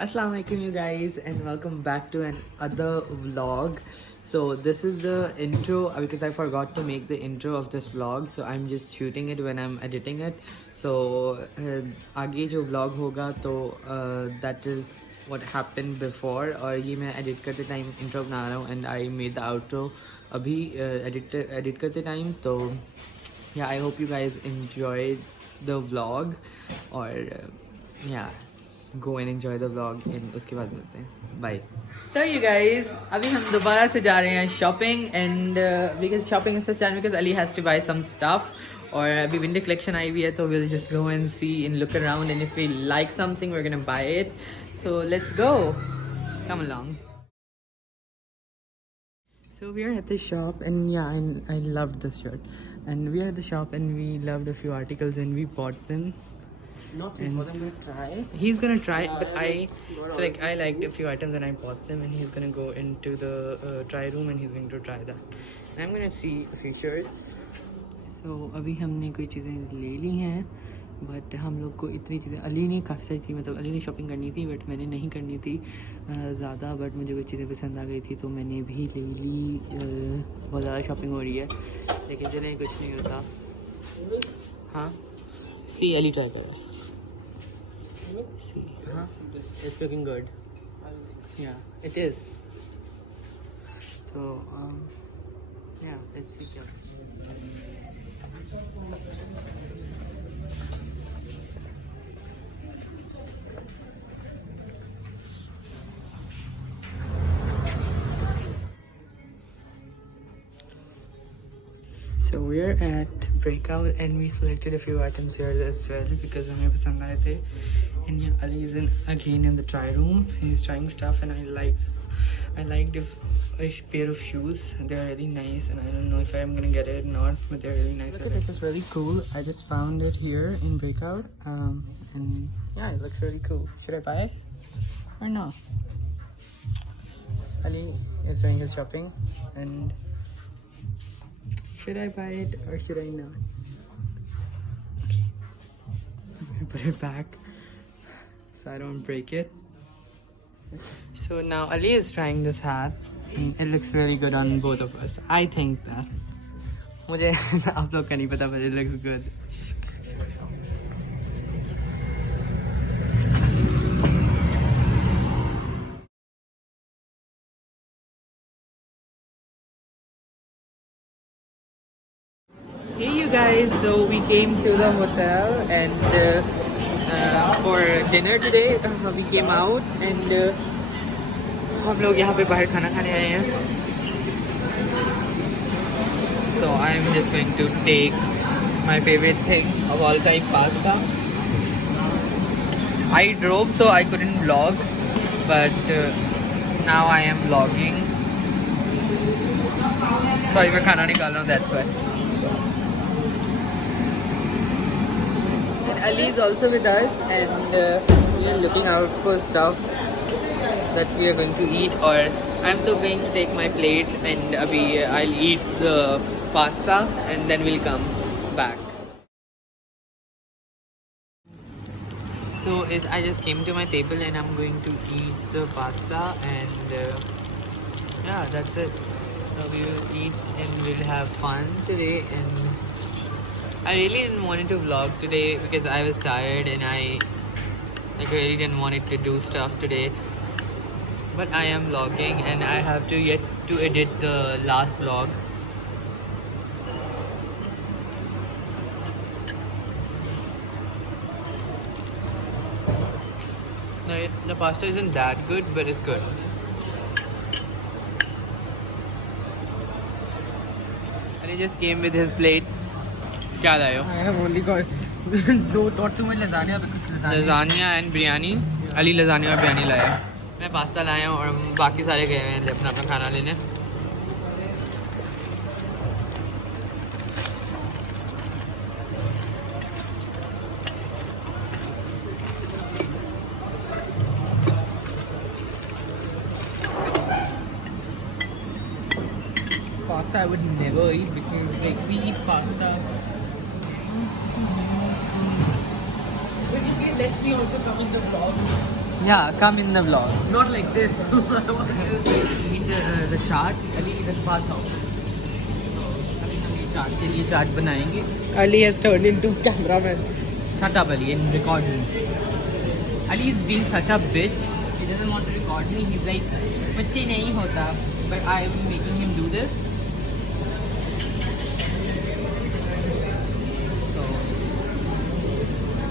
Assalamu alaikum you guys and welcome back to another vlog. So this is the intro because I forgot to make the intro of this vlog, so I'm just shooting it when I'm editing it. So आगे जो vlog होगा तो that is what happened before और ये मैं edit करते time intro बना रहा हूँ and I made the outro अभी edit करते time. तो yeah, I hope you guys enjoyed the vlog और yeah, go and enjoy the vlog and उसके बाद मिलते हैं. Bye. So you guys, अभी हम दोबारा से जा रहे हैं shopping and because shopping is first time because Ali has to buy some stuff और अभी winter collection आई हुई है तो we'll just go and see and look around and if we like something we're gonna buy it. So let's go. Come along. So we are at the shop and yeah, I loved this shirt. And we are at the shop and we loved a few articles and we bought them. Not really, but I'm gonna try. He's gonna try, but I liked a few items and I bought them, and he's gonna go into the try room and he's going to try that. And I'm gonna see a few shirts. So अभी हमने कोई चीज़ें ले ली हैं, but हम लोग को इतनी चीज़ें अली ने काफ़ी सारी चीज़ मतलब अली ने शॉपिंग करनी थी बट मैंने नहीं करनी थी ज़्यादा, बट मुझे कुछ चीज़ें पसंद आ गई थी तो मैंने भी ले ली. बहुत ज़्यादा शॉपिंग हो रही है लेकिन चलें कुछ नहीं होता. हाँ सी अली ट्राई कर रहा है. See, it's looking good. Yeah, it is. So, yeah, let's see. So we're at Breakout and we selected a few items here as well because हमें पसंद आए थे. And yeah, Ali is again in the try room. He's trying stuff and I liked a pair of shoes. They're really nice and I don't know if I'm gonna get it or not, but they're really nice. Look at this, it's really cool. I just found it here in Breakout. And yeah, it looks really cool. Should I buy it or no? Ali is doing his shopping and should I buy it or should I not? Okay. I'm gonna put it back so I don't break it. So now Ali is trying this hat. It looks really good on both of us. I think that. मुझे आप लोग का नहीं पता but it looks good. Hey you guys, so we came to the hotel and for dinner today. We came out and हम लोग यहाँ पे बाहर खाना खाने आए हैं. So I'm just going to take my favorite thing of all time, pasta. I drove so I couldn't vlog, but now I am vlogging. Sorry, मैं खाना निकाल रहा हूँ, that's why. And Ali is also with us and we are looking out for stuff that we are going to eat, or I'm still going to take my plate and I'll eat the pasta and then we'll come back. So I just came to my table and I'm going to eat the pasta and yeah, that's it. So we will eat and we'll have fun today. And I really didn't want to vlog today because I was tired and I really didn't want it to do stuff today. But I am vlogging and I have to yet to edit the last vlog. No, the pasta isn't that good, but it's good. And he just came with his plate. क्या लाए हो? I have only got too much lasagna. Lasagna and biryani. Ali lasagna और biryani लाया. मैं pasta लाया हूँ और बाकी सारे गए हैं अपना अपना खाना लेने. Pasta I would never eat because like we eat pasta. But you can let me also come in the vlog. Yeah, come in the vlog. Not like this. I want to eat the chaat. Ali, the pass out. चाट के लिए चाट बनाएंगे. Ali has turned into cameraman. Shut up, Ali, and record me. Ali is being such a bitch. He doesn't want to record me. He's like, मुझसे नहीं होता. But I am making him do this. So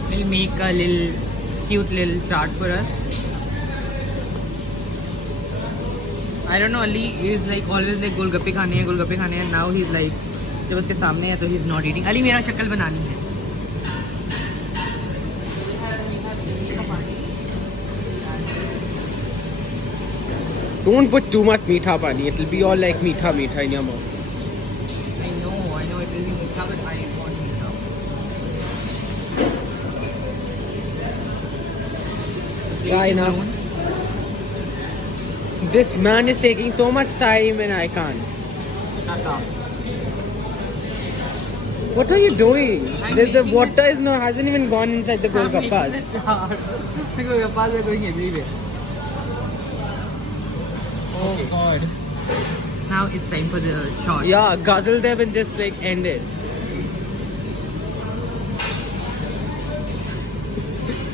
we'll make a cute little chart for us. I don't know. Ali is like always like गोलगप्पे खाने हैं. Now he's like जब उसके सामने है तो he's not eating. Ali, मेरा शक्ल बनानी है. Don't put too much meetha pani. It'll be all like meetha in your mouth. I know it will be meetha, but I want meetha. Try now. This man is taking so much time and I can't. Shut up. What are you doing? I'm The making water is not hasn't even gone inside the golgappas. The golgappas are going everywhere. Oh God. Now it's time for the shot. Yeah, guzzle them and just like end it.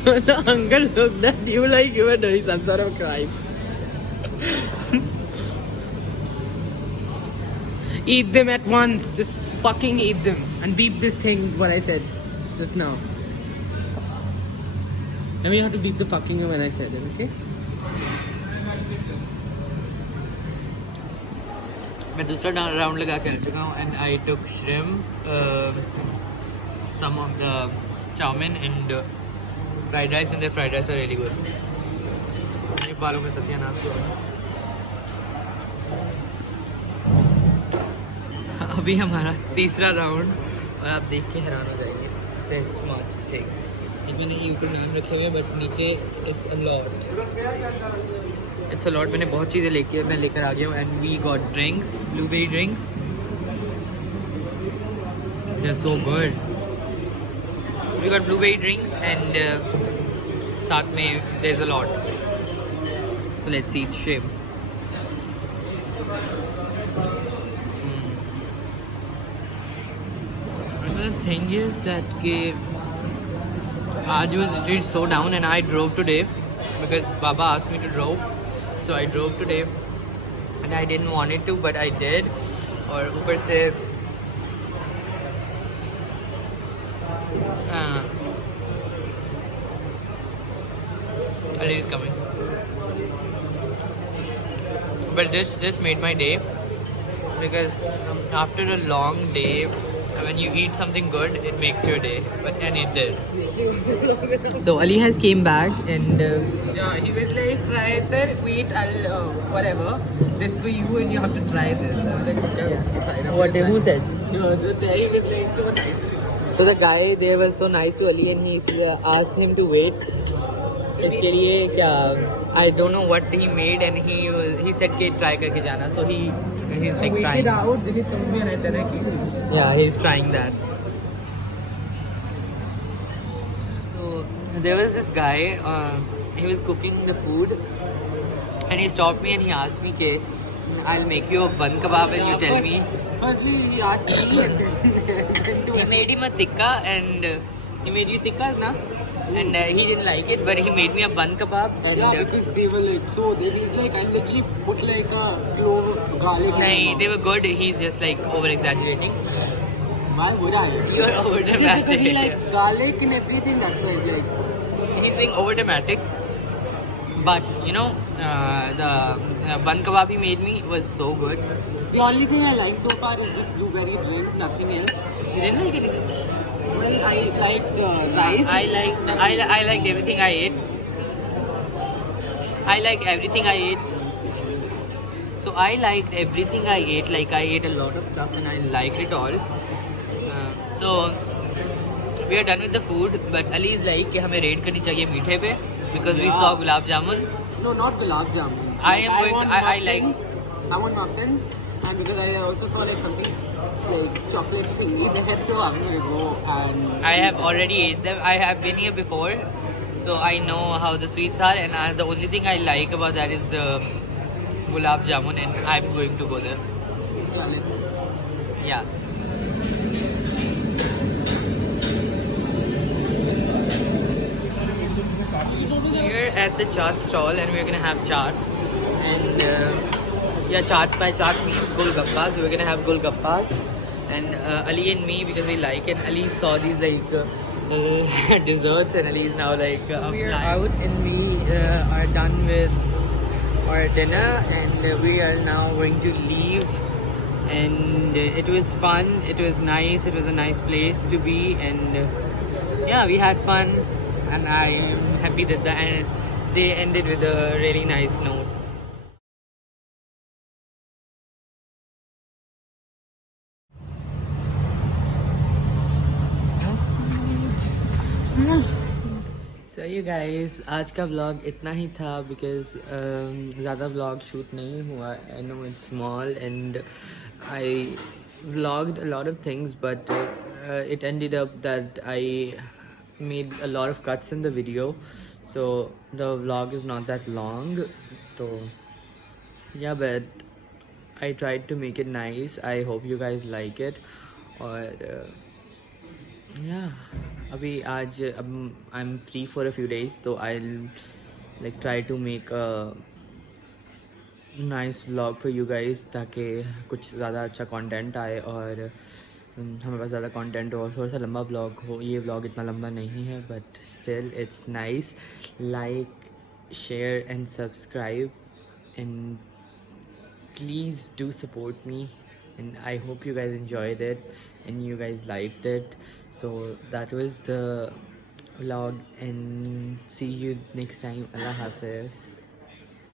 The uncle looked at you like you were doing some sort of crime. Eat them at once. Just fucking eat them. And beep this thing, what I said just now. And we have to beep the fucking when I said it, okay? मैं दूसरा round लगा कर चुका हूँ and I took shrimp, some of the chow mein and fried rice, and the fried rice are really good. ये बालों में सत्यानाश हुआ. अभी हमारा तीसरा राउंड और आप देख के हैरान हो जाएंगे. This much thing. एक मैंने यूट्यूब नाम रखे हुए बट नीचे it's a lot. मैंने बहुत चीज़ें लेकर आ गया हूँ. And we got drinks, blueberry drinks. They are so good. We got blueberry drinks and साथ में there is a lot. So let's eat shrimp. The thing is that आज was literally so down and I drove today because Baba asked me to drive. So I drove today and I didn't want it to, but I did. और ऊपर से Ali is coming. But this made my day because after a long day, when you eat something good, it makes your day. And it did. So Ali has came back and Yeah, he was like, try, sir, wait, I'll, whatever. This for you and you have to try this. I was like, okay, try it. what who said? No, the guy was like so nice to me. So the guy there was so nice to Ali and he asked him to wait. इसके लिए क्या? I don't know what he made and he said कि try करके जाना. So he's like Wait trying. it out, then he told me and I said, Yeah, he's trying that. So there was this guy. He was cooking the food, and he stopped me and he asked me, "Ke, I'll make you a bun kebab and you tell me." Firstly, he asked me and then He made him a tikka and he made you tikkas, na? And he didn't like it, but he made me a bun kebab. And yeah, because they were like so. They was like I literally put like a clove of garlic. nahi, they were good. He's just like over exaggerating. Why would I? You're over Just because he likes garlic and everything. That's why he's like. He's being over dramatic. But you know, the bun kebab he made me was so good. The only thing I like so far is this blueberry drink. Nothing else. You didn't like anything? Well, I liked rice. I liked everything I ate. I liked everything I ate. So I liked everything I ate. Like I ate a lot of stuff and I liked it all. So we are done with the food. But Ali is like कि हमें raid करनी चाहिए मीठे पे because we saw gulab jamuns. No, not gulab jamun. I am going. I like. I want muffins, and because I also saw like something like chocolate thingy there, so I'm gonna go and. I have already ate them. I have been here before. So I know how the sweets are, and the only thing I like about that is the gulab jamun, and I'm going to go there. Yeah, let's go. Yeah. We're at the chaat stall, and we're gonna have chaat. And yeah, chaat by chaat means golgappas. So we're gonna have golgappas. And Ali and me, because we like, and Ali saw these like desserts, and Ali is now like we're out, and we are done with our dinner, and we are now going to leave. And it was fun, it was nice, it was a nice place to be, and yeah, we had fun, and I'm happy that they ended with a really nice note. So you guys, आज का vlog इतना ही था because ज़्यादा vlog shoot नहीं हुआ. I know it's small, and I vlogged a lot of things, but it ended up that I made a lot of cuts in the video, so the vlog is not that long. So yeah, but I tried to make it nice. I hope you guys like it. Or yeah, अभी आज I'm free for a few days, so I'll like try to make a nice vlog for you guys, ताकि कुछ ज़्यादा अच्छा content आए, और हमारे पास ज़्यादा content हो, थोड़ा सा लंबा vlog हो. ये vlog इतना लंबा नहीं है, but still it's nice. Like, share and subscribe, and please do support me, and I hope you guys enjoyed it and you guys liked it. So that was the vlog, and see you next time. Allah Hafiz.